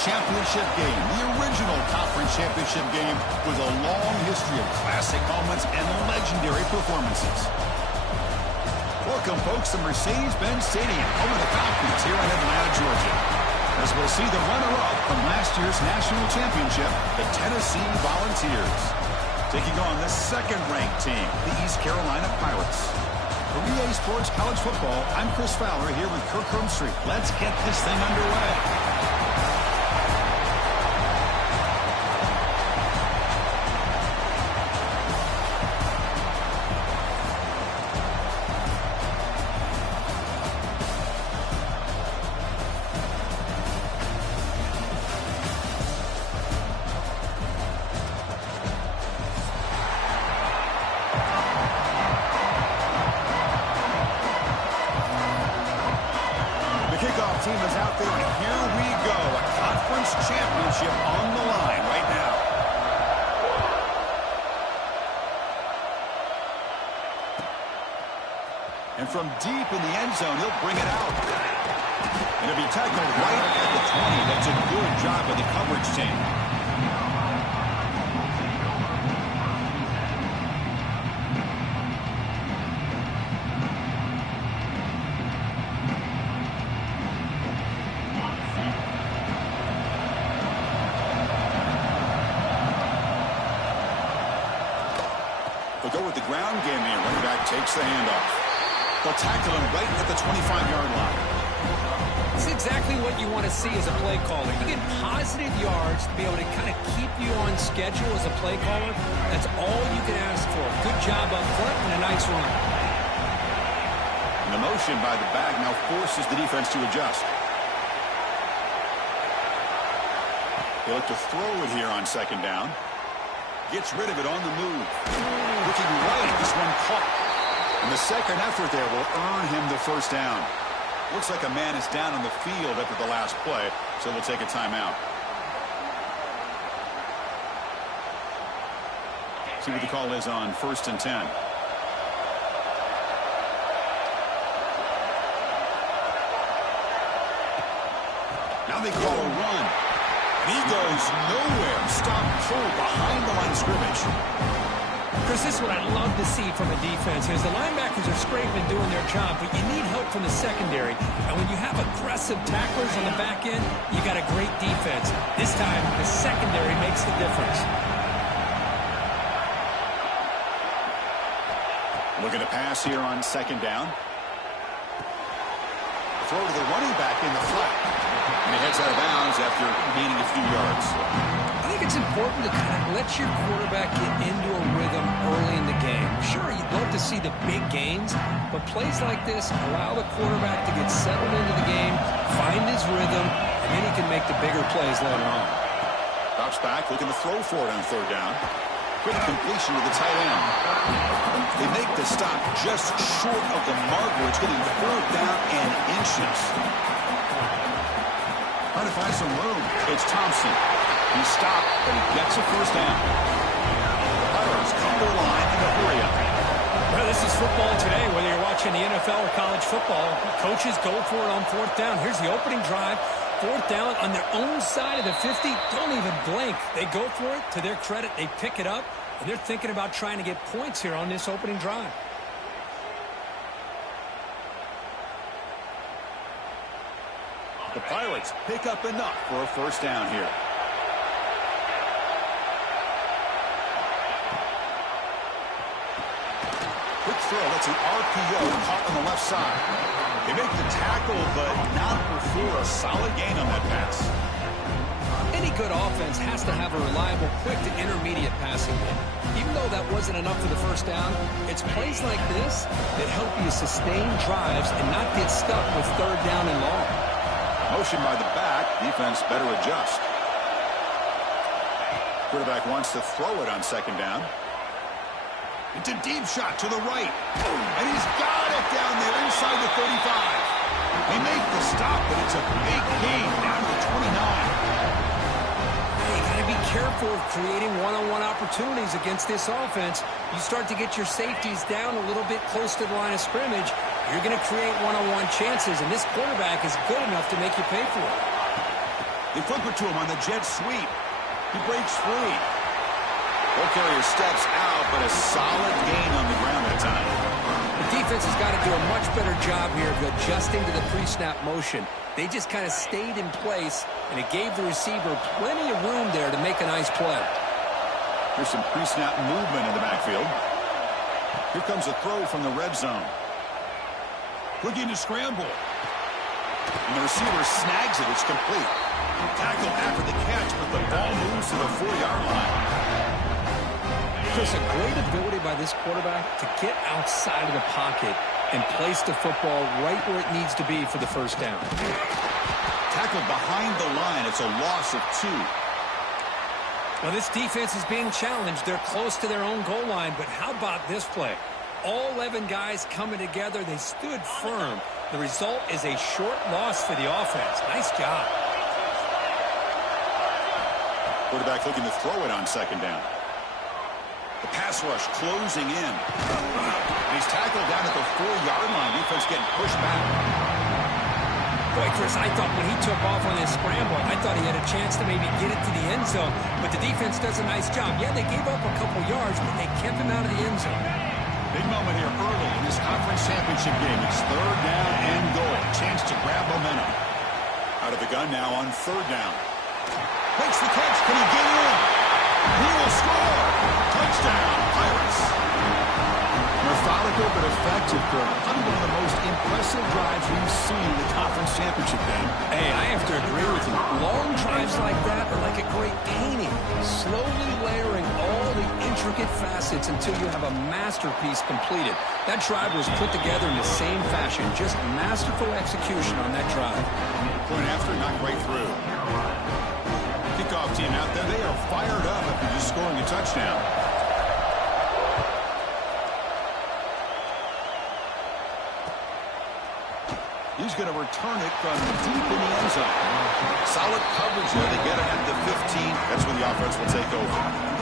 championship game, the original conference championship game with a long history of classic moments and legendary performances. Welcome, folks, to Mercedes-Benz Stadium, home of the Falcons here in Atlanta, Georgia, as we'll see the runner-up from last year's national championship, the Tennessee Volunteers, taking on the second-ranked team, the East Carolina Pirates. For EA Sports College Football, I'm Chris Fowler here with Kirk Herbstreit. Let's get this thing underway. Team is out there, and here we go. A conference championship on the line right now. And from deep in the end zone, he'll bring it out. And it'll be tackled right at the 20. That's a good job of the coverage team. They'll go with the ground game here. Running back takes the handoff. They'll tackle him right at the 25-yard line. This is exactly what you want to see as a play caller. You get positive yards to be able to kind of keep you on schedule as a play caller. That's all you can ask for. Good job up front and a nice run. And the motion by the back now forces the defense to adjust. They look to throw it here on second down. Gets rid of it on the move. Looking right, this one caught. And the second effort there will earn him the first down. Looks like a man is down on the field after the last play, so we'll take a timeout. See what the call is on 1st and 10. Now they call a run. He goes nowhere. Stop pull behind the line of scrimmage. Chris, this is what I love to see from a defense. As the linebackers are scraping doing their job, but you need help from the secondary. And when you have aggressive tacklers on the back end, you got a great defense. This time, the secondary makes the difference. Looking to pass here on second down. Throw to the running back in the flat. And he heads out of bounds after gaining a few yards. I think it's important to kind of let your quarterback get into a rhythm early in the game. Sure, you'd love to see the big gains, but plays like this allow the quarterback to get settled into the game, find his rhythm, and then he can make the bigger plays later on. Drops back, looking to throw for it on third down. Quick completion to the tight end. They make the stop just short of the mark where it's getting 4th down and inches. Trying to find some room. It's Thompson. He stopped, but he gets a first down. The Pirates come to the line in a hurry up. Well, this is football today, whether you're watching the NFL or college football. Coaches go for it on 4th down. Here's the opening drive. 4th down on their own side of the 50. Don't even blink. They go for it. To their credit, they pick it up, and they're thinking about trying to get points here on this opening drive. The Pirates pick up enough for a first down here. Quick throw. That's an RPO caught on the left side. They make the tackle, but not before a solid gain on that pass. Any good offense has to have a reliable, quick to intermediate passing game. Even though that wasn't enough for the first down, it's plays like this that help you sustain drives and not get stuck with 3rd down and long. Motion by the back. Defense better adjust. Quarterback wants to throw it on second down. It's a deep shot to the right. And he's got it down there inside the 35. They make the stop, but it's a big gain down to the 29. You got to be careful of creating one-on-one opportunities against this offense. You start to get your safeties down a little bit close to the line of scrimmage, you're going to create one-on-one chances, and this quarterback is good enough to make you pay for it. They flip it to him on the jet sweep. He breaks free. Ball carrier steps out, but a solid gain on the ground that time. The defense has got to do a much better job here of adjusting to the pre-snap motion. They just kind of stayed in place, and it gave the receiver plenty of room there to make a nice play. Here's some pre-snap movement in the backfield. Here comes a throw from the red zone. Looking to scramble. And the receiver snags it. It's complete. Tackle after the catch, but the ball moves to the 4-yard line. Chris, a great ability by this quarterback to get outside of the pocket and place the football right where it needs to be for the first down. Tackled behind the line. It's a loss of 2. Well, this defense is being challenged. They're close to their own goal line, but how about this play? All 11 guys coming together. They stood firm. The result is a short loss for the offense. Nice job. Quarterback looking to throw it on second down. The pass rush closing in. He's tackled down at the 4-yard line. Defense getting pushed back. Boy, Chris, I thought when he took off on his scramble, I thought he had a chance to maybe get it to the end zone. But the defense does a nice job. Yeah, they gave up a couple yards, but they kept him out of the end zone. Big moment here early in this conference championship game. It's third down and goal. Chance to grab momentum. Out of the gun now on third down. Makes the catch. Can he get in? He will score. Touchdown, Pirates. Methodical but effective, probably one of the most impressive drives we've seen in the conference championship game. Hey, I have to agree with you. Long drives like that are like a great painting. Slowly layering all the intricate facets until you have a masterpiece completed. That drive was put together in the same fashion. Just masterful execution on that drive. Point after, not quite through. Kickoff team out there. They are fired up after just scoring a touchdown. He's going to return it from deep in the end zone. Solid coverage there. They get it at the 15. That's when the offense will take over.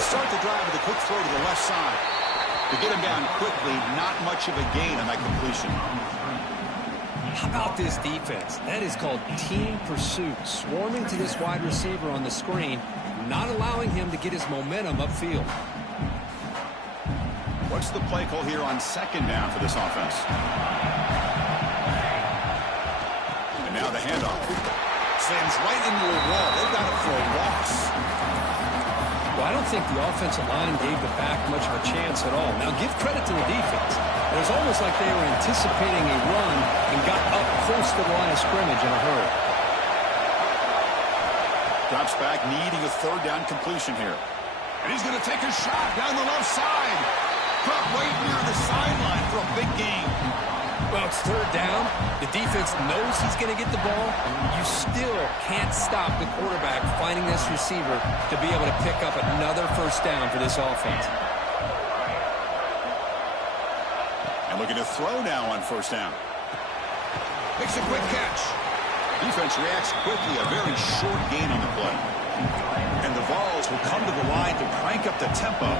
Start the drive with a quick throw to the left side. To get him down quickly, not much of a gain on that completion. How about this defense? That is called team pursuit. Swarming to this wide receiver on the screen, not allowing him to get his momentum upfield. What's the play call here on second down for this offense? And now the handoff. Slams right into a wall. They've got it for a loss. Well, I don't think the offensive line gave the back much of a chance at all. Now, give credit to the defense. It was almost like they were anticipating a run and got up close to the line of scrimmage in a hurry. Drops back, needing a third down completion here. And he's going to take a shot down the left side. Caught right near the sideline for a big gain. Well, it's third down. The defense knows he's going to get the ball. You still can't stop the quarterback finding this receiver to be able to pick up another first down for this offense. And looking to throw now on first down. Makes a quick catch. Defense reacts quickly. A very short gain on the play. And the Vols will come to the line to crank up the tempo.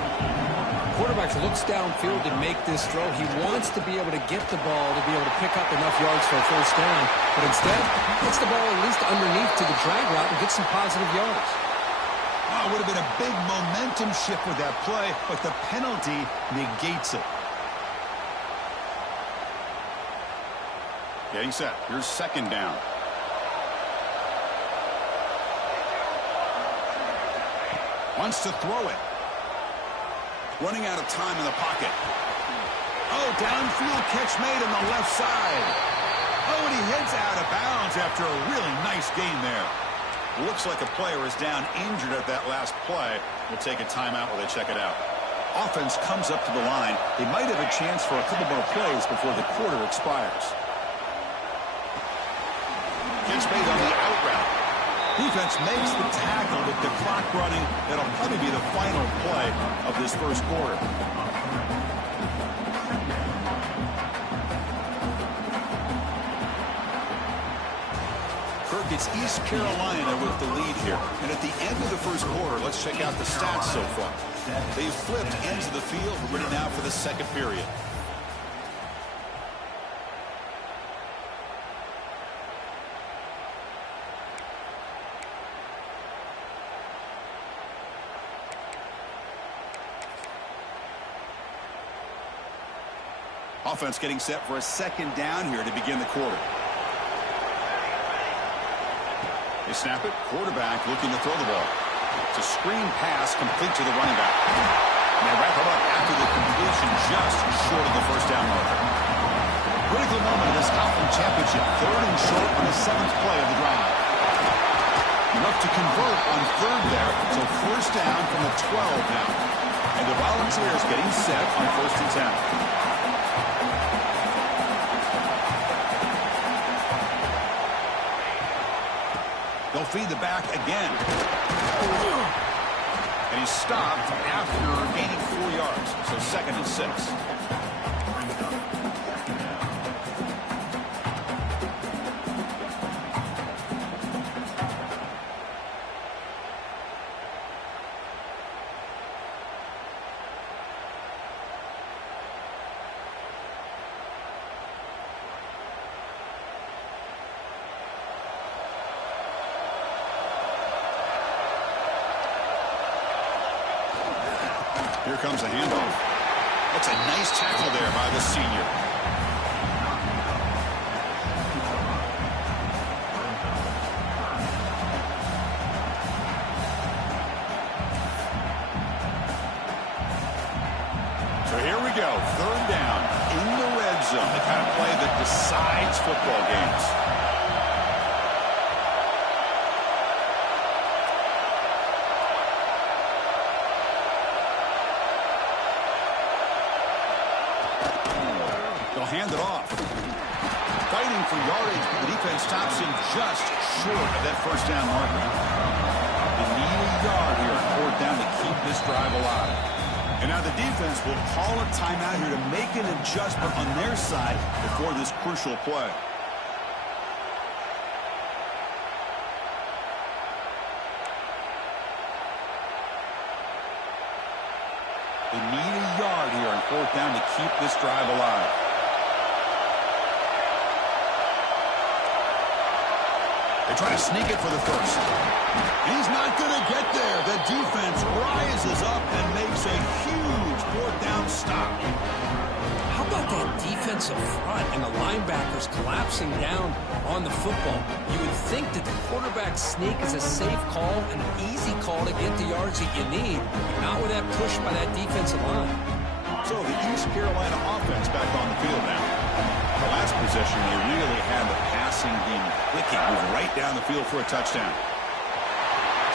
Quarterback looks downfield to make this throw. He wants to be able to get the ball to be able to pick up enough yards for a first down. But instead, gets the ball at least underneath to the drag route and gets some positive yards. Oh, it would have been a big momentum shift with that play, but the penalty negates it. Getting set. Here's second down. Wants to throw it. Running out of time in the pocket. Oh, downfield catch made on the left side. Oh, and he heads out of bounds after a really nice gain there. Looks like a player is down injured at that last play. We'll take a timeout while they check it out. Offense comes up to the line. They might have a chance for a couple more plays before the quarter expires. Catch made on the out route. Defense makes the tackle with the clock running. That'll probably be the final play of this first quarter. It's East Carolina with the lead here. And at the end of the first quarter, let's check out the stats so far. They've flipped ends of the field. We're ready now for the second period. Offense getting set for a second down here to begin the quarter. They snap it. Quarterback looking to throw the ball. It's a screen pass complete to the running back. And they wrap it up after the completion just short of the first down marker. Critical moment of this conference championship. 3rd and short on the 7th play of the drive. Enough to convert on 3rd there. So first down from the 12 now. And the Volunteers getting set on 1st and 10. They'll feed the back again. And he's stopped after gaining 4 yards. So 2nd and 6. Here comes a handoff. That's a nice tackle there by the senior. So here we go. 3rd down in the red zone. The kind of play that decides football games. Hand it off. Fighting for yardage, but the defense stops him just short of that first down marker. They need a yard here on 4th down to keep this drive alive. And now the defense will call a timeout here to make an adjustment on their side before this crucial play. They need a yard here on 4th down to keep this drive alive. They try to sneak it for the first. He's not going to get there. The defense rises up and makes a huge 4th down stop. How about that defensive front and the linebackers collapsing down on the football? You would think that the quarterback sneak is a safe call, an easy call to get the yards that you need. Not with that push by that defensive line. So the East Carolina offense back on the field now. The last possession, they really had the passing game clicking, moving right down the field for a touchdown.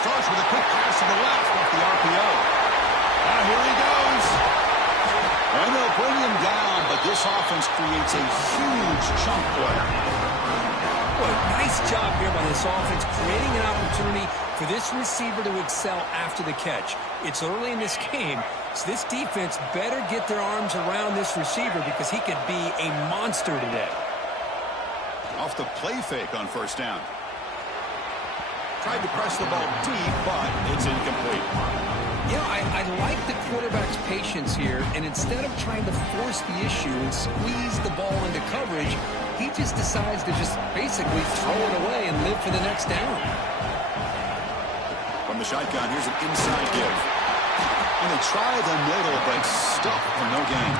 Starts with a quick pass to the left off the RPO. And here he goes. And they'll bring him down, but this offense creates a huge chunk play. Boy, nice job here by this offense, creating an opportunity for this receiver to excel after the catch. It's early in this game, so this defense better get their arms around this receiver because he could be a monster today. Off the play fake on first down. Tried to press the ball deep, but it's incomplete. You know, I like the quarterback's patience here, and instead of trying to force the issue and squeeze the ball into coverage, he just decides to just basically throw it away and live for the next down. From the shotgun, here's an inside give. And they try the middle, but stuck for no gain.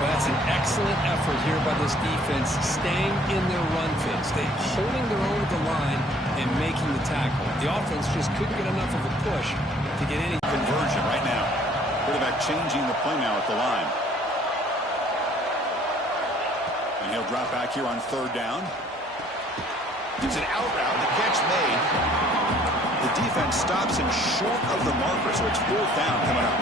Well, that's an excellent effort here by this defense, staying in their run fits. They're holding their own at the line and making the tackle. The offense just couldn't get enough of a push to get any conversion right now. Quarterback changing the play now at the line. And he'll drop back here on third down. It's an out route. The catch made. The defense stops him short of the marker, so it's fourth down coming up.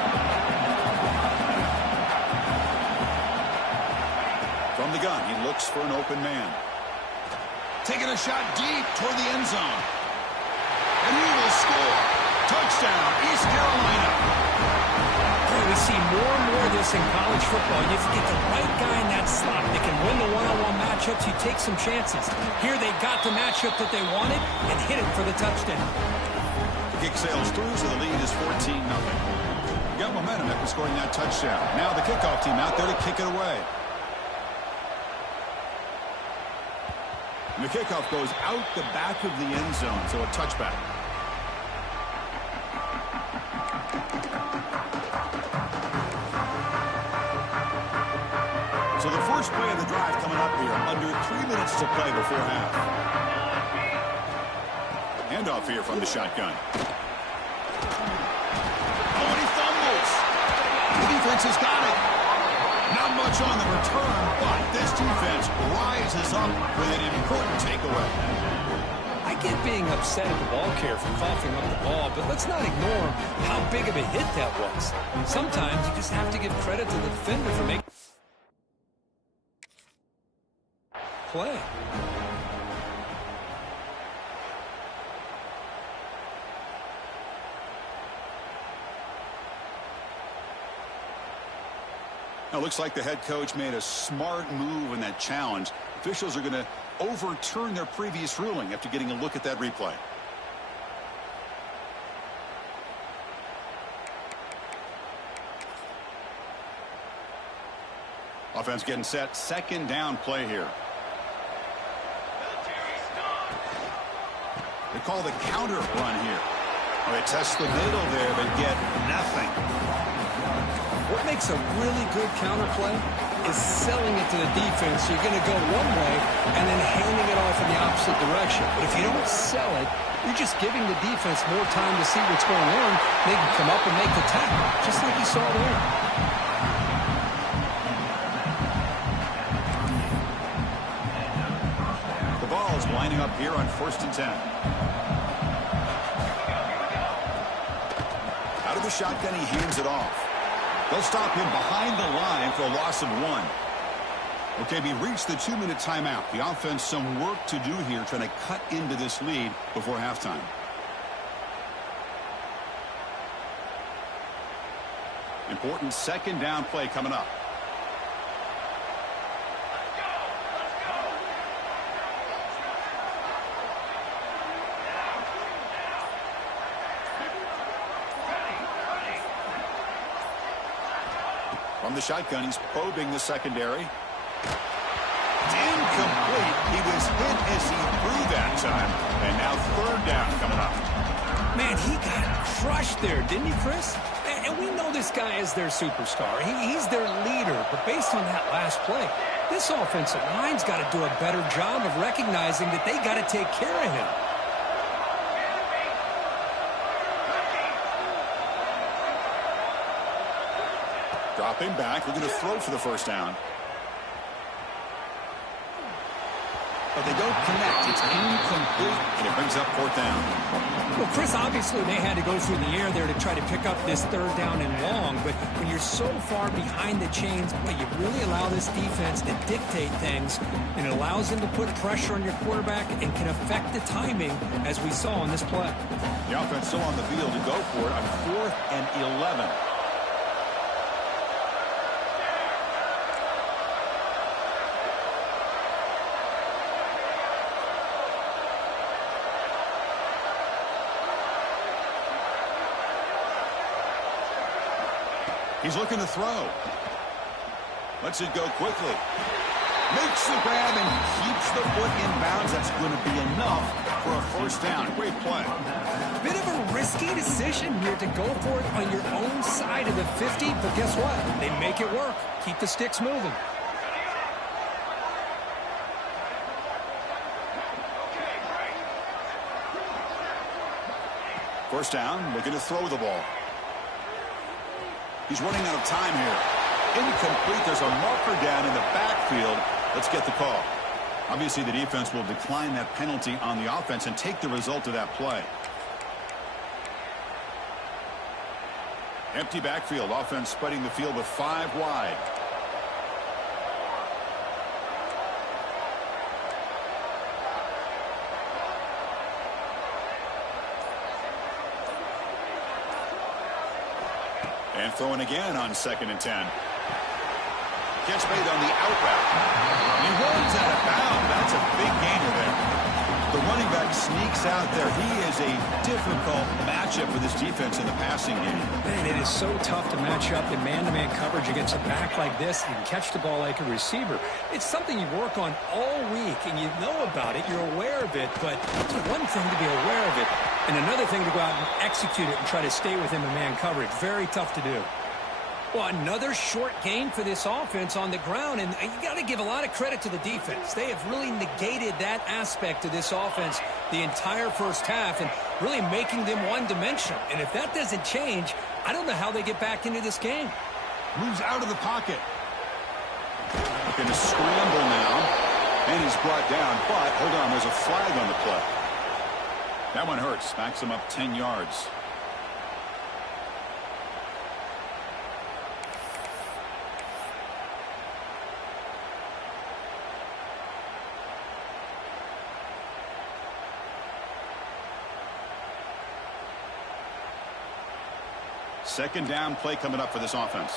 From the gun, he looks for an open man. Taking a shot deep toward the end zone. And he will score. Touchdown, East Carolina. We see more and more of this in college football. If you get the right guy in that slot that can win the one-on-one matchups, you take some chances. Here they got the matchup that they wanted and hit it for the touchdown. The kick sails through, so the lead is 14-0. Got momentum after scoring that touchdown. Now the kickoff team out there to kick it away. And the kickoff goes out the back of the end zone, so a touchback. So the first play of the drive coming up here, under 3 minutes to play before half. Handoff here from the shotgun. Oh, and he fumbles. The defense has got it. Not much on the return, but this defense rises up with an important takeaway. I get being upset at the ball carrier for coughing up the ball, but let's not ignore how big of a hit that was. Sometimes you just have to give credit to the defender for making play. Now, looks like the head coach made a smart move in that challenge. Officials are going to overturn their previous ruling after getting a look at that replay. Offense getting set. Second down play here. They call the counter run here. Well, they test the middle there, but get nothing. What makes a really good counter play is selling it to the defense. You're going to go one way and then handing it off in the opposite direction. But if you don't sell it, you're just giving the defense more time to see what's going on. They can come up and make the tackle, just like you saw there. The ball is lining up here on 1st and 10. Out of the shotgun, he hands it off. They'll stop him behind the line for a loss of 1. Okay, we reached the 2-minute timeout. The offense some work to do here trying to cut into this lead before halftime. Important second down play coming up. From the shotgun, he's probing the secondary. Incomplete. He was hit as he threw that time. And now 3rd down coming up. Man, he got crushed there, didn't he, Chris? And we know this guy is their superstar. He's their leader. But based on that last play, this offensive line's got to do a better job of recognizing that they got to take care of him. Dropping back, looking to throw for the 1st down. But they don't connect. It's incomplete, and it brings up 4th down. Well, Chris, obviously they had to go through the air there to try to pick up this 3rd down and long. But when you're so far behind the chains, you really allow this defense to dictate things. And it allows them to put pressure on your quarterback and can affect the timing, as we saw in this play. The offense still on the field to go for it on 4th and 11. He's looking to throw. Lets it go quickly. Makes the grab and keeps the foot in bounds. That's going to be enough for a 1st down. Great play. Bit of a risky decision here to go for it on your own side of the 50, but guess what? They make it work. Keep the sticks moving. First down, looking to throw the ball. He's running out of time here. Incomplete. There's a marker down in the backfield. Let's get the call. Obviously, the defense will decline that penalty on the offense and take the result of that play. Empty backfield. Offense spreading the field with 5 wide. And throwing again on 2nd and 10. Gets made on the out route. And he runs out of bounds. That's a big gainer there. The running back sneaks out there. He is a difficult matchup for this defense in the passing game. Man, it is so tough to match up in man-to-man coverage against a back like this. You can catch the ball like a receiver. It's something you work on all week, and you know about it. You're aware of it, but it's one thing to be aware of it, and another thing to go out and execute it and try to stay within the man coverage. Very tough to do. Well, another short gain for this offense on the ground, and you got to give a lot of credit to the defense. They have really negated that aspect of this offense the entire first half and really making them one-dimensional. And if that doesn't change, I don't know how they get back into this game. Moves out of the pocket. Going to scramble now, and he's brought down, but hold on, there's a flag on the play. That one hurts. Backs him up 10 yards. Second down play coming up for this offense.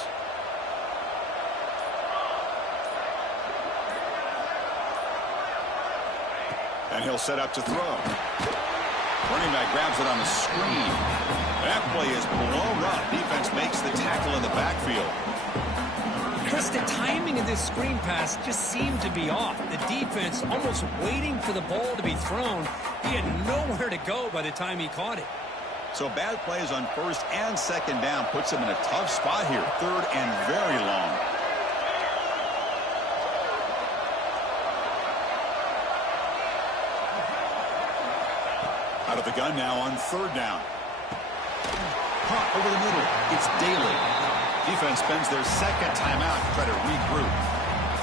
And he'll set up to throw. Running back grabs it on the screen. That play is blown up. Defense makes the tackle in the backfield. Chris, the timing of this screen pass just seemed to be off. The defense almost waiting for the ball to be thrown. He had nowhere to go by the time he caught it. So bad plays on 1st and 2nd down puts him in a tough spot here. 3rd and very long. Out of the gun now on 3rd down. Caught over the middle. It's Daly. Defense spends their 2nd timeout to try to regroup.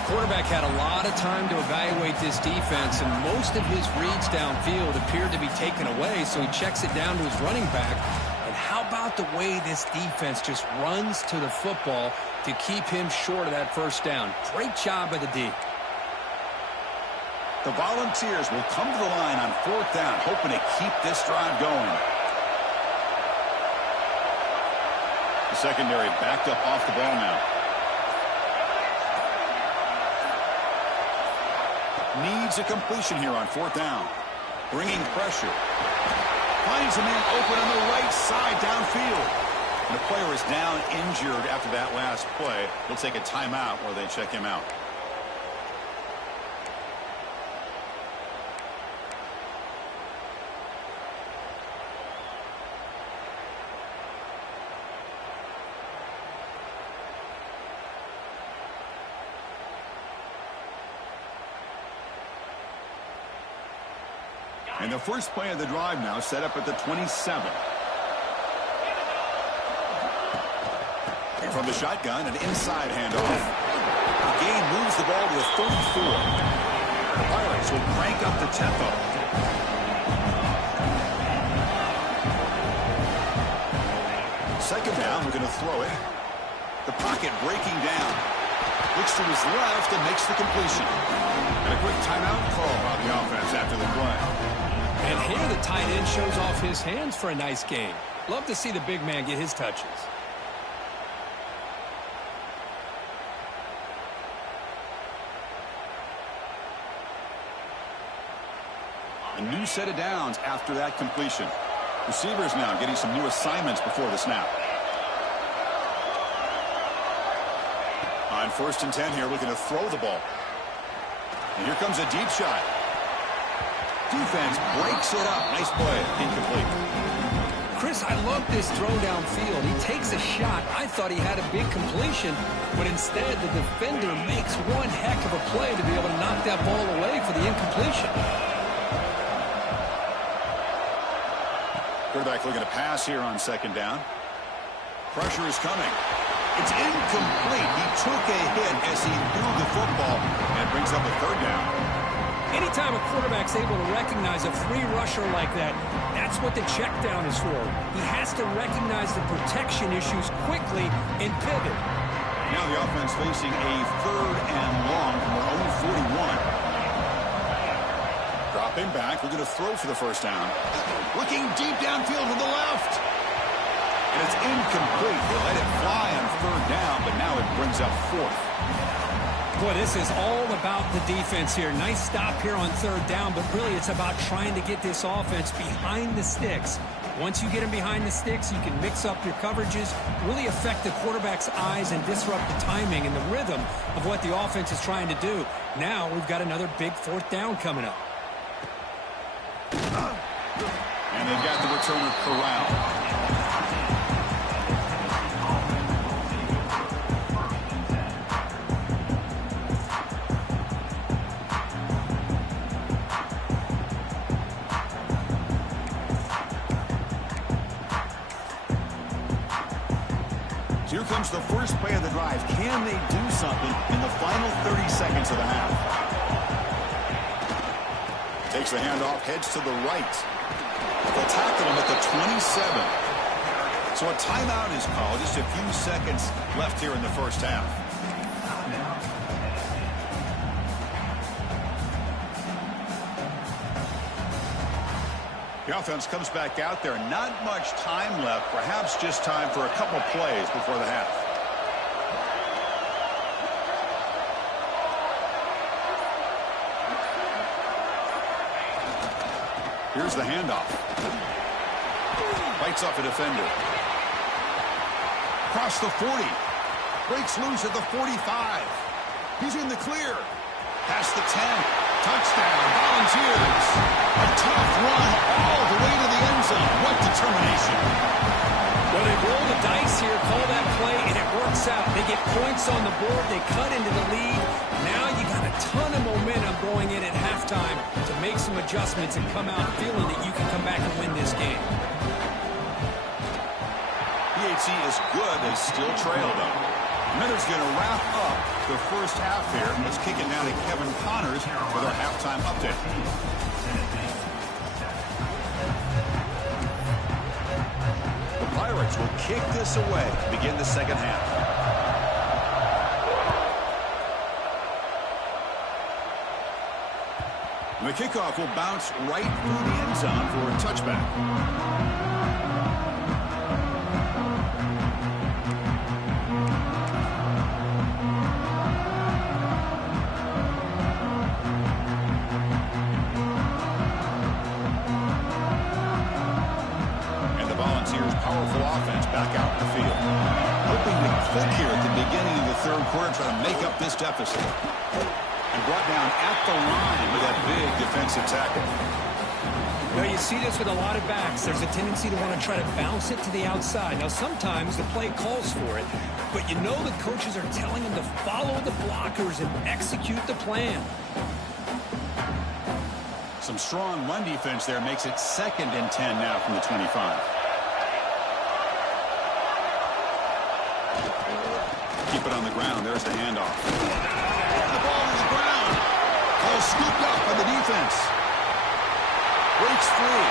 Quarterback had a lot of time to evaluate this defense, and most of his reads downfield appeared to be taken away, so he checks it down to his running back. And how about the way this defense just runs to the football to keep him short of that 1st down? Great job by the D. The Volunteers will come to the line on 4th down, hoping to keep this drive going. The secondary backed up off the ball now. Needs a completion here on 4th down. Bringing pressure. Finds a man open on the right side downfield. And the player is down injured after that last play. He'll take a timeout while they check him out. And the first play of the drive now set up at the 27. From the shotgun, an inside handoff. The game moves the ball to the 34. The Pirates will crank up the tempo. Second down, we're going to throw it. The pocket breaking down. Looks to his left and makes the completion. And a quick timeout call by the offense after the play. And here the tight end shows off his hands for a nice game. Love to see the big man get his touches. A new set of downs after that completion. Receivers now getting some new assignments before the snap. On 1st and 10 here, looking to throw the ball. And here comes a deep shot. Defense breaks it up. Nice play. Incomplete. Chris, I love this throw downfield. He takes a shot. I thought he had a big completion, but instead the defender makes one heck of a play to be able to knock that ball away for the incompletion. Quarterback looking to pass here on 2nd down. Pressure is coming. It's incomplete. He took a hit as he threw the football and brings up a 3rd down. Anytime a quarterback's able to recognize a free rusher like that, that's what the check down is for. He has to recognize the protection issues quickly and pivot. Now the offense facing a 3rd and long from their own 41. Dropping back, we're going to throw for the 1st down. Looking deep downfield to the left. And it's incomplete. They let it fly on third down, but now it brings up fourth. Boy, this is all about the defense here. Nice stop here on third down, but really it's about trying to get this offense behind the sticks. Once you get them behind the sticks, you can mix up your coverages, really affect the quarterback's eyes and disrupt the timing and the rhythm of what the offense is trying to do. Now we've got another big fourth down coming up. And they've got the returner corralled. Here comes the first play of the drive. Can they do something in the final 30 seconds of the half? Takes the handoff, heads to the right. They'll tackle him at the 27. So a timeout is called. Just a few seconds left here in the first half. The offense comes back out there. Not much time left. Perhaps just time for a couple plays before the half. Here's the handoff. Bites off a defender. Across the 40. Breaks loose at the 45. He's in the clear. Past the 10. Touchdown. Volunteers. A tough run all the way to the end zone. What determination. Well, they roll the dice here, call that play, and it works out. They get points on the board. They cut into the lead. Now you got a ton of momentum going in at halftime to make some adjustments and come out feeling that you can come back and win this game. PHC is good. They still trail, though. Miller's going to wrap up the first half here. Let's kick it now to Kevin Connors with our halftime update. The Pirates will kick this away to begin the second half. The kickoff will bounce right through the end zone for a touchback. Powerful offense back out in the field. Hoping to click here at the beginning of the third quarter, try to make up this deficit. And brought down at the line with that big defensive tackle. Now you see this with a lot of backs. There's a tendency to want to try to bounce it to the outside. Now sometimes the play calls for it, but you know the coaches are telling them to follow the blockers and execute the plan. Some strong run defense there makes it 2nd and 10 now from the 25. Keep it on the ground. There's the handoff. The ball to the ground. All scooped up by the defense. Breaks free.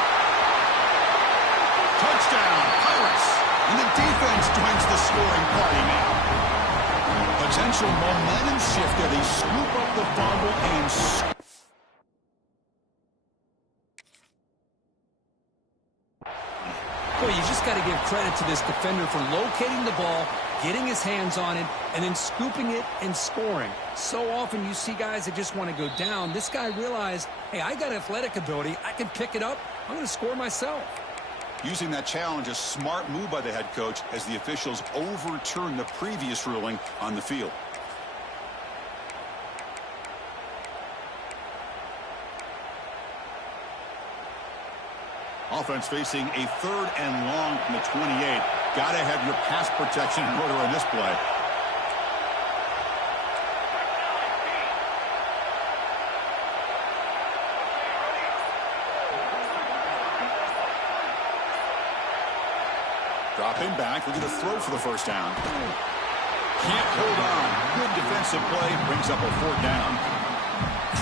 Touchdown, Pirates. And the defense joins the scoring party now. Potential momentum shift there. They scoop up the fumble and Well, you just got to give credit to this defender for locating the ball, getting his hands on it, and then scooping it and scoring. So often you see guys that just want to go down. This guy realized, hey, I got athletic ability. I can pick it up. I'm going to score myself. Using that challenge, a smart move by the head coach as the officials overturn the previous ruling on the field. Offense facing a 3rd and long from the 28. Got to have your pass protection in order on this play. Dropping back, looking to throw for the first down. Can't hold on. Good defensive play, brings up a 4th down.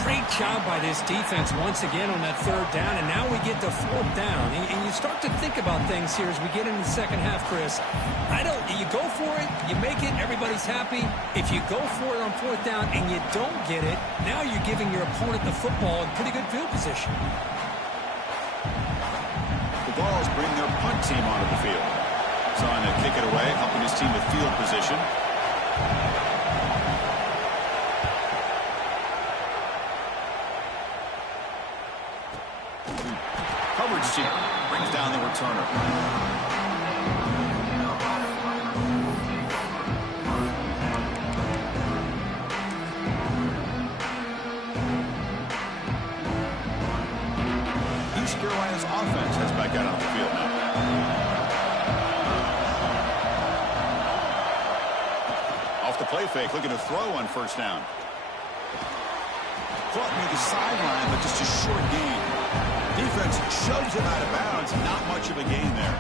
Great job by this defense once again on that 3rd down, and now we get to 4th down. And you start to think about things here as we get into the second half, Chris. You go for it, you make it, everybody's happy. If you go for it on 4th down and you don't get it, now you're giving your opponent the football in pretty good field position. The Vols bring their punt team onto the field. Steps on to kick it away, helping his team with field position. Coverage team brings down the returner. East Carolina's offense heads back out on the field now. Off the play fake, looking to throw on first down. Caught near the sideline, but just a short gain. Defense shoves him out of bounds. Not much of a gain there.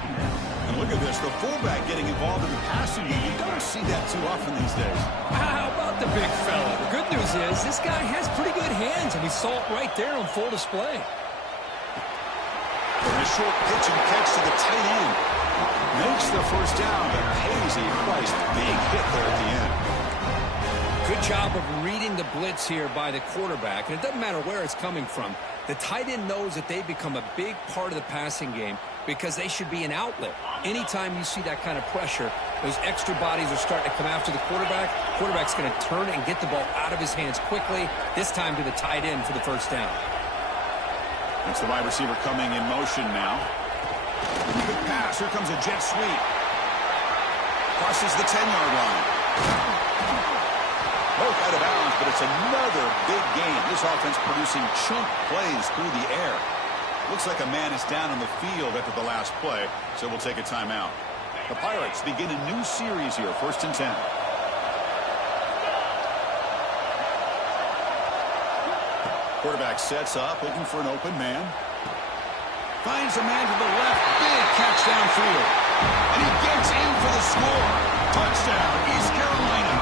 And look at this, the fullback getting involved in the passing game. You don't see that too often these days. How about the big fella? The good news is this guy has pretty good hands, and we saw it right there on full display. And a short pitch and catch to the tight end. Makes the first down, but pays a price. Big hit there at the end. Good job of reading the blitz here by the quarterback. And it doesn't matter where it's coming from. The tight end knows that they become a big part of the passing game because they should be an outlet. Anytime you see that kind of pressure, those extra bodies are starting to come after the quarterback. Quarterback's going to turn and get the ball out of his hands quickly, this time to the tight end for the first down. It's the wide receiver coming in motion now. Good pass. Here comes a jet sweep. Crosses the 10-yard line. Both out of bounds, but it's another big game. This offense producing chunk plays through the air. Looks like a man is down on the field after the last play, so we'll take a timeout. The Pirates begin a new series here, 1st and 10. Quarterback sets up, looking for an open man. Finds a man to the left. Big catch downfield. And he gets in for the score. Touchdown, East Carolina.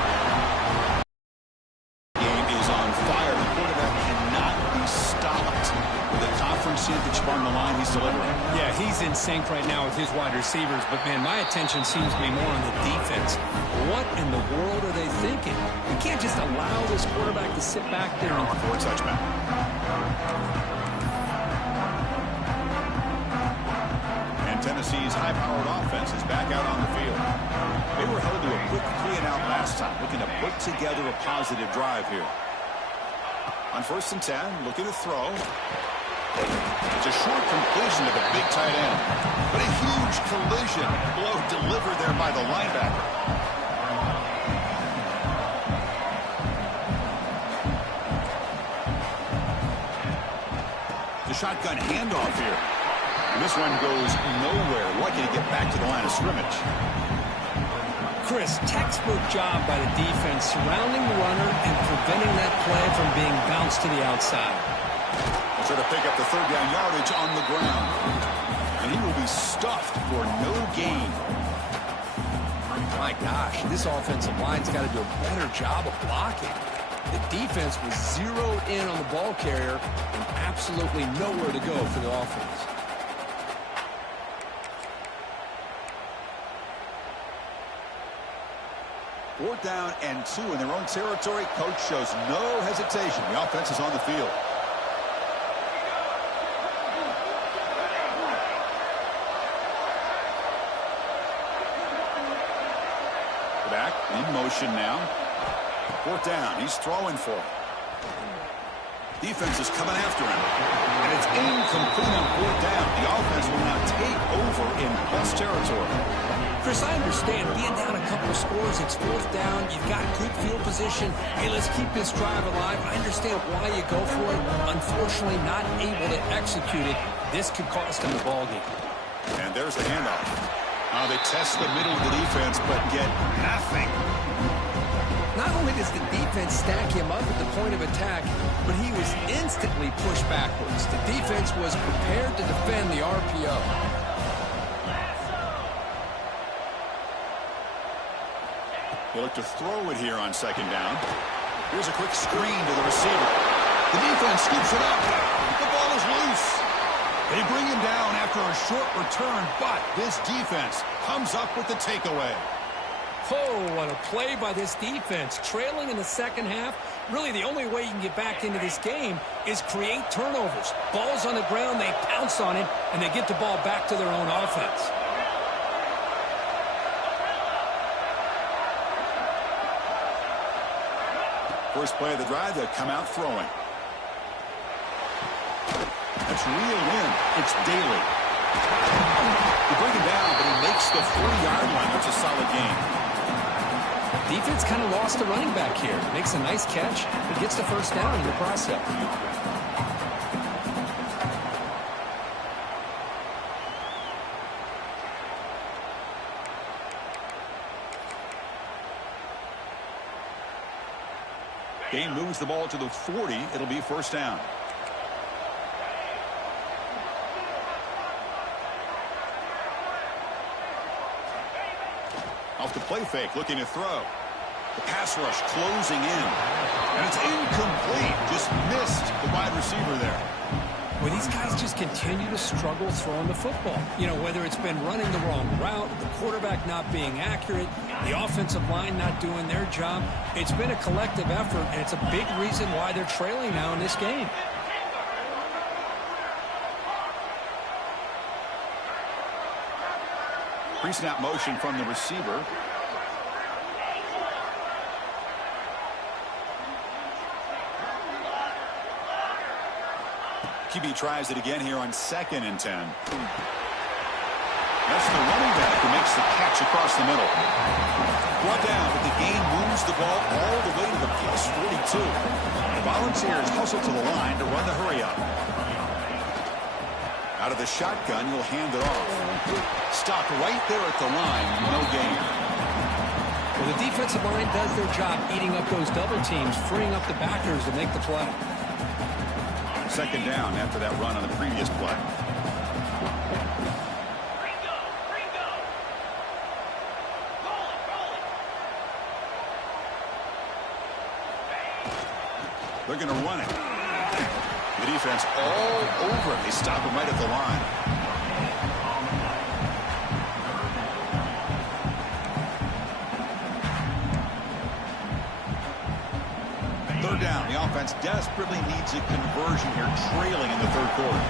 Game is on fire. The quarterback cannot be stopped. With a conference championship on the line, he's delivering. Yeah, he's in sync right now with his wide receivers. But, man, my attention seems to be more on the defense. What in the world are they thinking? You can't just allow this quarterback to sit back there and... For a touchback. Tennessee's high-powered offense is back out on the field. They were held to a quick 3-and-out last time, looking to put together a positive drive here. On 1st and 10, looking to throw. It's a short completion to the big tight end, but a huge collision blow delivered there by the linebacker. The shotgun handoff here. And this one goes nowhere. Lucky to get back to the line of scrimmage. Chris, textbook job by the defense surrounding the runner and preventing that play from being bounced to the outside. He'll try to pick up the 3rd down yardage on the ground. And he will be stuffed for no gain. My gosh, this offensive line's got to do a better job of blocking. The defense was zeroed in on the ball carrier and absolutely nowhere to go for the offense. 4th down and 2 in their own territory. Coach shows no hesitation. The offense is on the field. Back in motion now. 4th down. He's throwing for it. Defense is coming after him. And it's incomplete on 4th down. The offense will now take over in plus territory. Chris, I understand being down a couple of scores, it's 4th down, you've got good field position. Hey, let's keep this drive alive. I understand why you go for it. Unfortunately, not able to execute it. This could cost them the ball game. And there's the handoff. Now they test the middle of the defense, but get nothing. Not only does the defense stack him up at the point of attack, but he was instantly pushed backwards. The defense was prepared to defend the RPO. They look to throw it here on 2nd down. Here's a quick screen to the receiver. The defense scoops it up. The ball is loose. They bring him down after a short return, but this defense comes up with the takeaway. Oh, what a play by this defense. Trailing in the 2nd half, really the only way you can get back into this game is create turnovers. Ball's on the ground, they pounce on it, and they get the ball back to their own offense. First play of the drive, they'll come out throwing. That's reeled in. It's Daly. They bring him down, but he makes the 40-yard line. That's a solid gain. Defense kind of lost a running back here. Makes a nice catch, but gets the first down in the process. Gain moves the ball to the 40. It'll be first down. Off the play fake, looking to throw. The pass rush closing in. And it's incomplete. Just missed the wide receiver there. Well, these guys just continue to struggle throwing the football. You know, whether it's been running the wrong route, the quarterback not being accurate, the offensive line not doing their job. It's been a collective effort, and it's a big reason why they're trailing now in this game. Pre-snap motion from the receiver. QB tries it again here on 2nd and 10. That's the running back who makes the catch across the middle. Brought down, but the gain moves the ball all the way to the plus 42. The Volunteers hustle to the line to run the hurry up. Out of the shotgun, he'll hand it off. Stopped right there at the line, no gain. Well, the defensive line does their job eating up those double teams, freeing up the backers to make the play. 2nd down after that run on the previous play. They're going to run it. The defense all over it. They stop him right at the line. Third down. The offense desperately needs a conversion here, trailing in the 3rd quarter.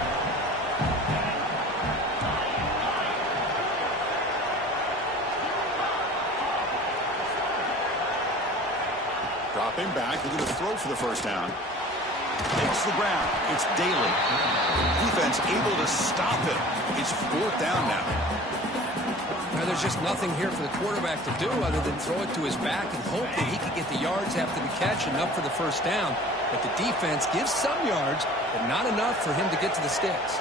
Dropping back, they're going to throw for the first down. Hits the ground. It's Daly. Defense able to stop it. It's 4th down now. Now, there's just nothing here for the quarterback to do other than throw it to his back and hope that he can get the yards after the catch enough for the first down. But the defense gives some yards, but not enough for him to get to the sticks.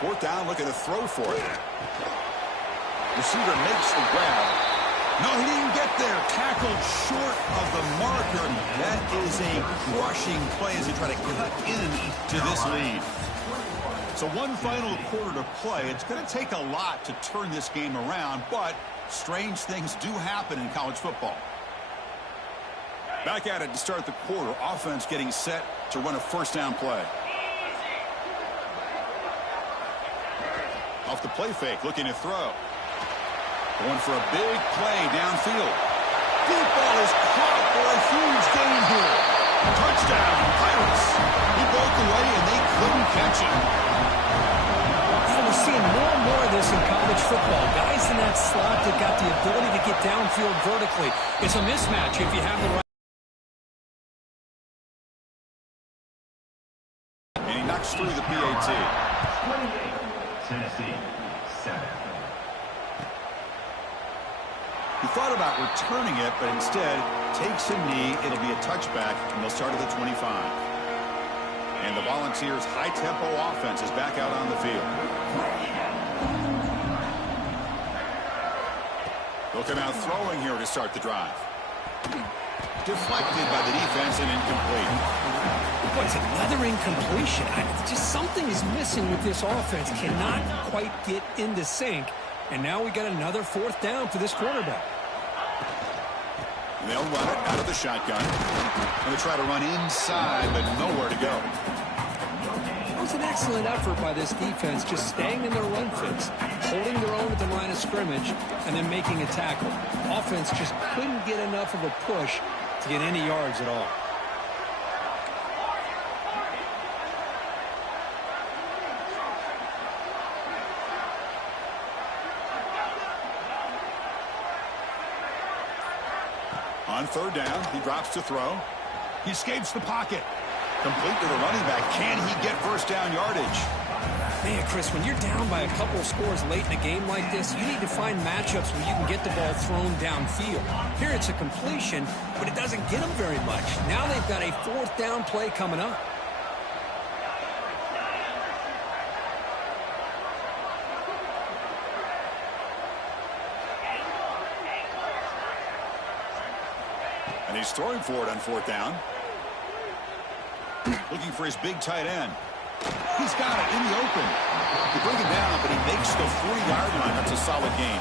Fourth down, looking to throw for it. Receiver makes the grab. No, he didn't get there. Tackled short of the marker. That is a crushing play as they try to cut into this lead. So one final quarter to play. It's going to take a lot to turn this game around, but strange things do happen in college football. Back at it to start the quarter. Offense getting set to run a first down play. Off the play fake, looking to throw. Going for a big play downfield. Deep ball is caught for a huge gain here. Touchdown, Pirates. He broke away and they couldn't catch him. Yeah, we're seeing more and more of this in college football. Guys in that slot that got the ability to get downfield vertically. It's a mismatch if you have the right. And he knocks through the PAT. Tennessee, 7. He thought about returning it, but instead takes a knee. It'll be a touchback, and they'll start at the 25. And the Volunteers' high-tempo offense is back out on the field. They'll come out throwing here to start the drive. Deflected by the defense and incomplete. What's another incompletion? Just something is missing with this offense. Cannot quite get into sync. And now we got another 4th down for this quarterback. They'll run it out of the shotgun. Going to try to run inside, but nowhere to go. It was an excellent effort by this defense, just staying in their run fits, holding their own at the line of scrimmage, and then making a tackle. Offense just couldn't get enough of a push to get any yards at all. On third down, he drops to throw. He escapes the pocket. Complete to the running back. Can he get first down yardage? Man, Chris, when you're down by a couple of scores late in a game like this, you need to find matchups where you can get the ball thrown downfield. Here it's a completion, but it doesn't get them very much. Now they've got a fourth down play coming up. And he's throwing for it on fourth down. Looking for his big tight end. He's got it in the open. They bring it down, but he makes the 40-yard line. That's a solid gain.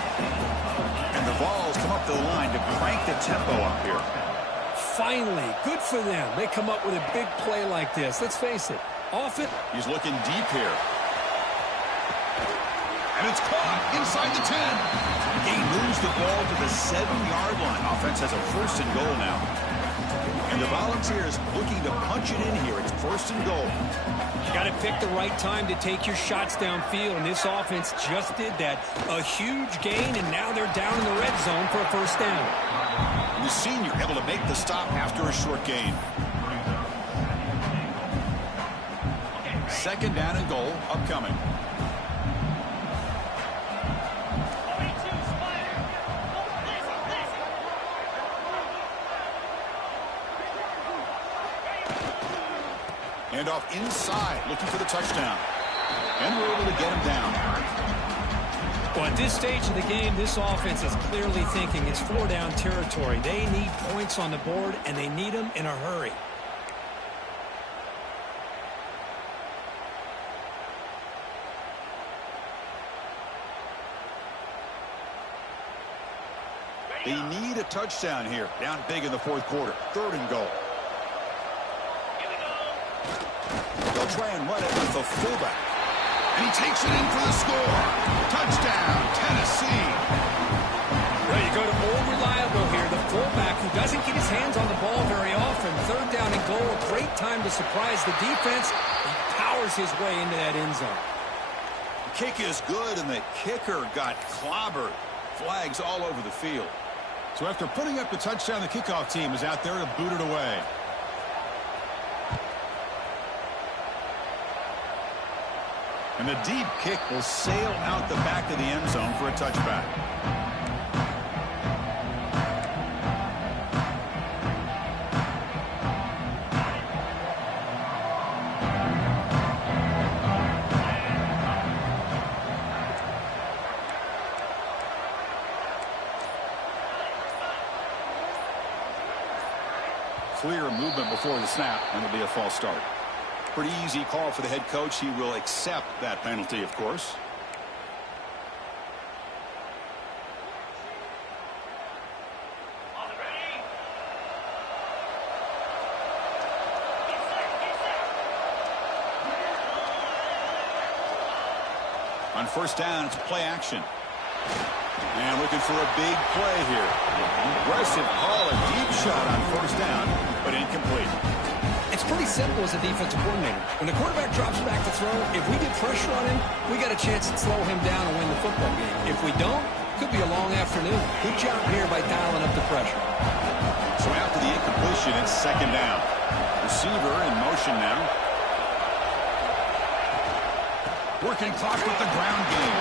And the Vols come up the line to crank the tempo up here. Finally, good for them. They come up with a big play like this. Let's face it. Off it. He's looking deep here. And it's caught inside the 10. He moves the ball to the 7-yard line. Offense has a first and goal now. And the Volunteers looking to punch it in here. It's first and goal. You got to pick the right time to take your shots downfield, and this offense just did that. A huge gain, and now they're down in the red zone for a first down. The senior able to make the stop after a short gain. Second down and goal upcoming. And off inside, looking for the touchdown. And we're able to get him down. Well, at this stage of the game, this offense is clearly thinking it's four-down territory. They need points on the board, and they need them in a hurry. They need a touchdown here. Down big in the fourth quarter. Third and goal. They'll try and run it with the fullback. And he takes it in for the score. Touchdown, Tennessee. Well, you go to old reliable here, the fullback who doesn't get his hands on the ball very often. Third down and goal, a great time to surprise the defense. He powers his way into that end zone. The kick is good, and the kicker got clobbered. Flags all over the field. So after putting up the touchdown, the kickoff team is out there to boot it away. And the deep kick will sail out the back of the end zone for a touchback. Clear movement before the snap, and it'll be a false start. Pretty easy call for the head coach. He will accept that penalty, of course. On first down, it's play action. And looking for a big play here. Aggressive call, a deep shot on first down, but incomplete. It's pretty simple as a defensive coordinator. When the quarterback drops back to throw, if we get pressure on him, we got a chance to slow him down and win the football game. If we don't, could be a long afternoon. Good job here by dialing up the pressure. So after the incompletion, it's second down. Receiver in motion now. Working clock with the ground game.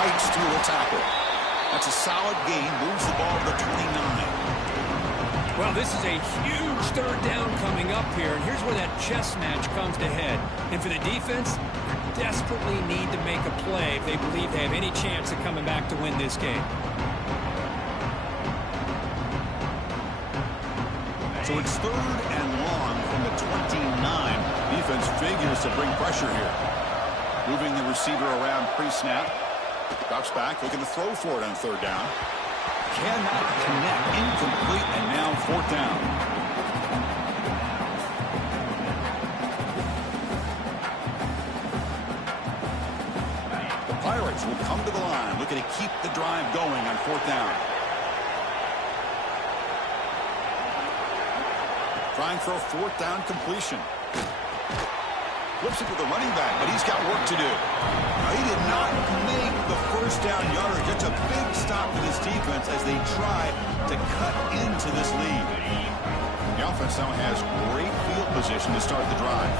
Fights through the tackle. That's a solid gain. Moves the ball to the 29. Well, this is a huge third down coming up here, and here's where that chess match comes to head. And for the defense, they desperately need to make a play if they believe they have any chance of coming back to win this game. So it's third and long from the 29. Defense figures to bring pressure here. Moving the receiver around pre-snap. Drops back, looking to throw for it on third down. Cannot connect, incomplete, and now fourth down. The Pirates will come to the line, looking to keep the drive going on fourth down. Trying for a fourth down completion. Flips it to the running back, but he's got work to do. Now, he did not make the first down yardage. It's a big stop for this defense as they try to cut into this lead. The offense now has great field position to start the drive.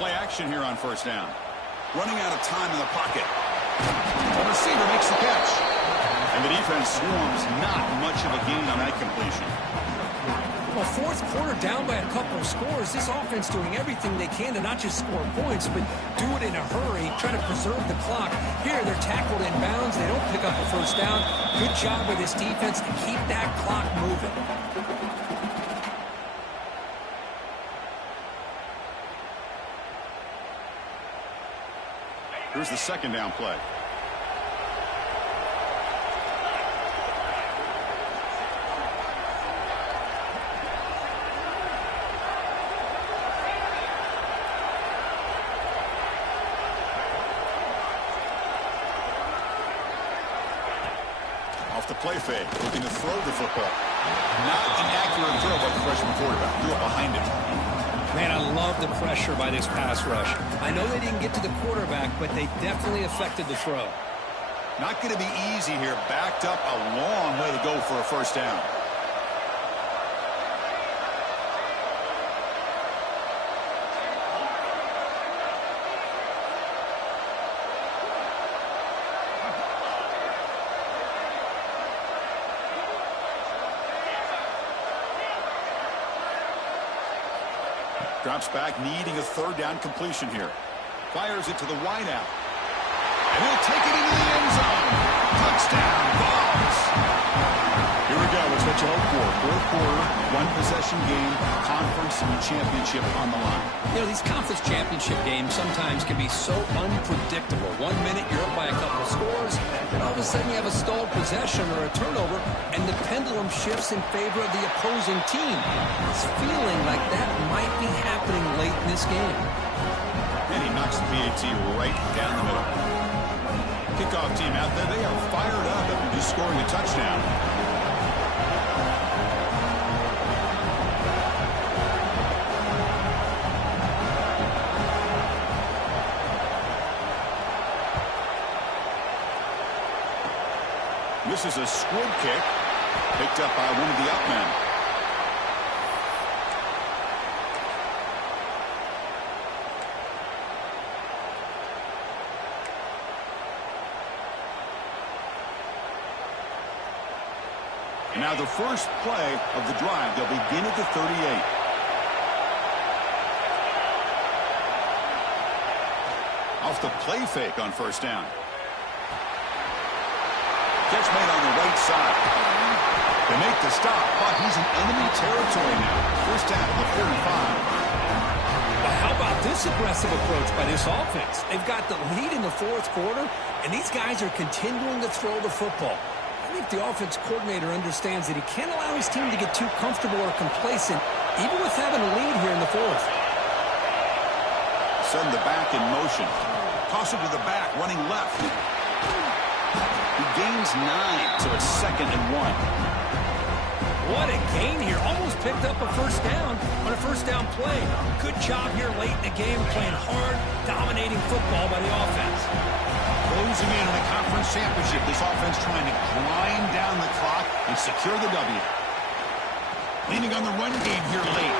Play action here on first down. Running out of time in the pocket. The receiver makes the catch. And the defense swarms, not much of a gain on that completion. Well, fourth quarter down by a couple of scores. This offense doing everything they can to not just score points, but do it in a hurry, try to preserve the clock. Here, they're tackled in bounds. They don't pick up a first down. Good job by this defense to keep that clock moving. Here's the second down play. Off the play fake, looking to throw the football. Not an accurate throw by the freshman quarterback. Threw it behind him. Man, I love the pressure by this pass rush. I know they didn't get to the quarterback, but they definitely affected the throw. Not going to be easy here. Backed up a long way to go for a first down. Drops back, needing a third down completion here. Fires it to the wideout. And he'll take it into the end zone. Touchdown, Vols. Here we go. It's what you hope for. Fourth quarter, one-possession game, conference championship on the line. You know, these conference championship games sometimes can be so unpredictable. 1 minute you're up by a couple of scores, and all of a sudden you have a stalled possession or a turnover, and the pendulum shifts in favor of the opposing team. It's feeling like that might be happening late in this game. And he knocks the PAT right down the middle. Kickoff team out there, they are fired up after just scoring a touchdown. This is a squib kick, picked up by one of the up men. Now the first play of the drive, they'll begin at the 38. Off the play fake on first down. Catch made on the right side. They make the stop, but he's in enemy territory now. First down at the 45. Well, how about this aggressive approach by this offense? They've got the lead in the fourth quarter, and these guys are continuing to throw the football. I think the offense coordinator understands that he can't allow his team to get too comfortable or complacent, even with having a lead here in the fourth. Send the back in motion. Toss it to the back, running left. He gains 9, so it's 2nd and 1. What a gain here. Almost picked up a first down on a first down play. Good job here late in the game, playing hard, dominating football by the offense. Closing in on the conference championship. This offense trying to grind down the clock and secure the W. Leaning on the run game here late.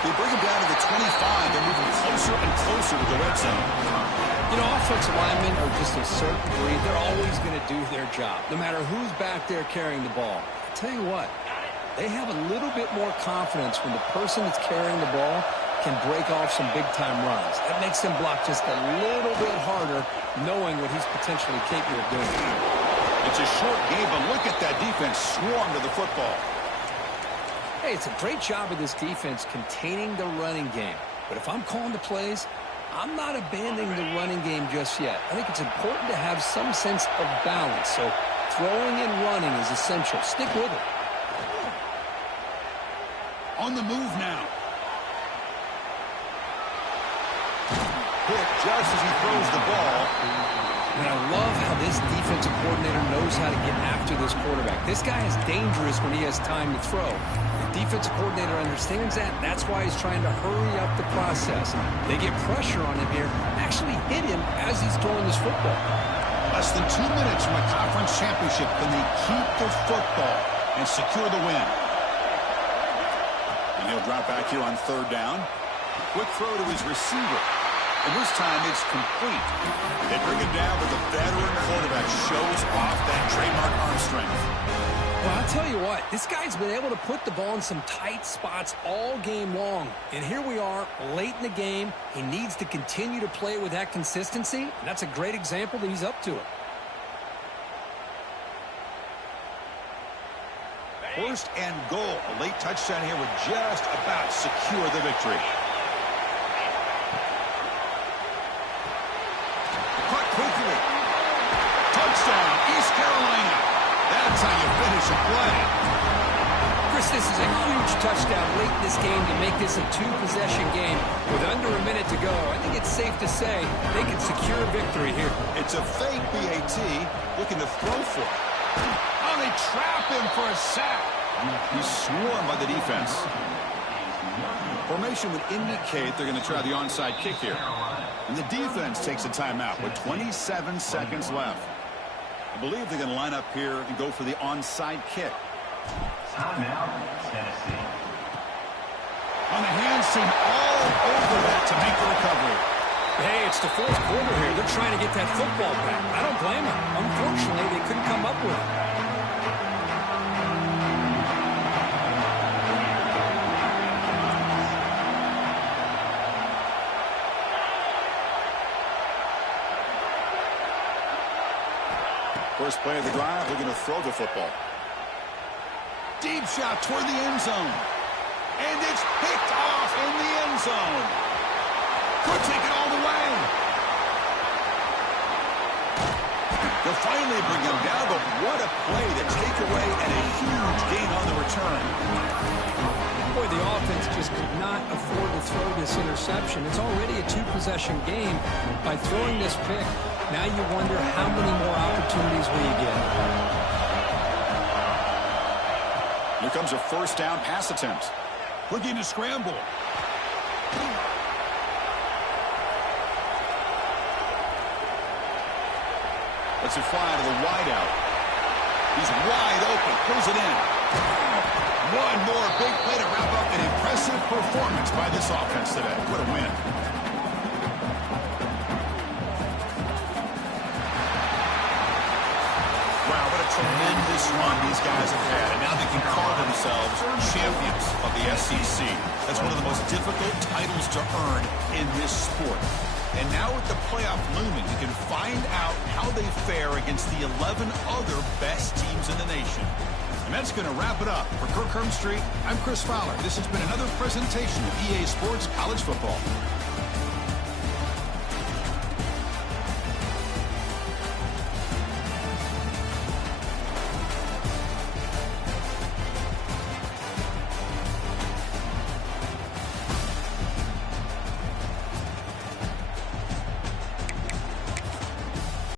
They bring him down to the 25. They're moving closer and closer to the red zone. You know, offensive linemen are just a certain breed. They're always going to do their job, no matter who's back there carrying the ball. I'll tell you what, they have a little bit more confidence when the person that's carrying the ball can break off some big-time runs. That makes them block just a little bit harder, knowing what he's potentially capable of doing. It's a short game, but look at that defense swarm to the football. Hey, it's a great job of this defense containing the running game. But if I'm calling the plays, I'm not abandoning the running game just yet. I think it's important to have some sense of balance. So throwing and running is essential. Stick with it. On the move now. hit just as he throws the ball. And I love how this defensive coordinator knows how to get after this quarterback. This guy is dangerous when he has time to throw. The defensive coordinator understands that. That's why he's trying to hurry up the process. They get pressure on him here, actually hit him as he's throwing this football. Less than 2 minutes from a conference championship. Can they keep the football and secure the win? And he'll drop back here on 3rd down. Quick throw to his receiver. And this time it's complete. They bring it down, but the veteran quarterback shows off that trademark arm strength. Well, I'll tell you what, this guy's been able to put the ball in some tight spots all game long. And here we are, late in the game. He needs to continue to play with that consistency. And that's a great example that he's up to it. 1st and goal. A late touchdown here would just about secure the victory. Caught quickly. Touchdown, East Carolina. That's how you finish a play. Chris, this is a huge touchdown late in this game to make this a 2-possession game. With under a minute to go, I think it's safe to say they can secure a victory here. It's a fake BAT looking to throw for it. Oh, they trap him for a sack. He's swarmed by the defense. Formation would indicate they're going to try the onside kick here. And the defense takes a timeout with 27 seconds left. I believe they're going to line up here and go for the onside kick. Timeout, Tennessee. On the hands team all over that to make the recovery. Hey, it's the 4th quarter here. They're trying to get that football back. I don't blame them. Unfortunately, they couldn't come up with it. First play of the drive, looking to throw the football. Deep shot toward the end zone. And it's picked off in the end zone. Could take it all the way. They'll finally bring him down, but what a play to take away and a huge gain on the return. Boy, the offense just could not afford to throw this interception. It's already a 2-possession game. By throwing this pick, now you wonder how many more opportunities will you get. Here comes a 1st down pass attempt. Looking to scramble. Lets it fly to the wideout. He's wide open. Pulls it in. One more big play to wrap up an impressive performance by this offense today. What a win. Wow, what a tremendous run these guys have had. And now they can call themselves champions of the SEC. That's one of the most difficult titles to earn in this sport. And now with the playoff looming, you can find out how they fare against the 11 other best teams in the nation. And that's going to wrap it up. For Kirk Herbstreit, I'm Chris Fowler. This has been another presentation of EA Sports College Football.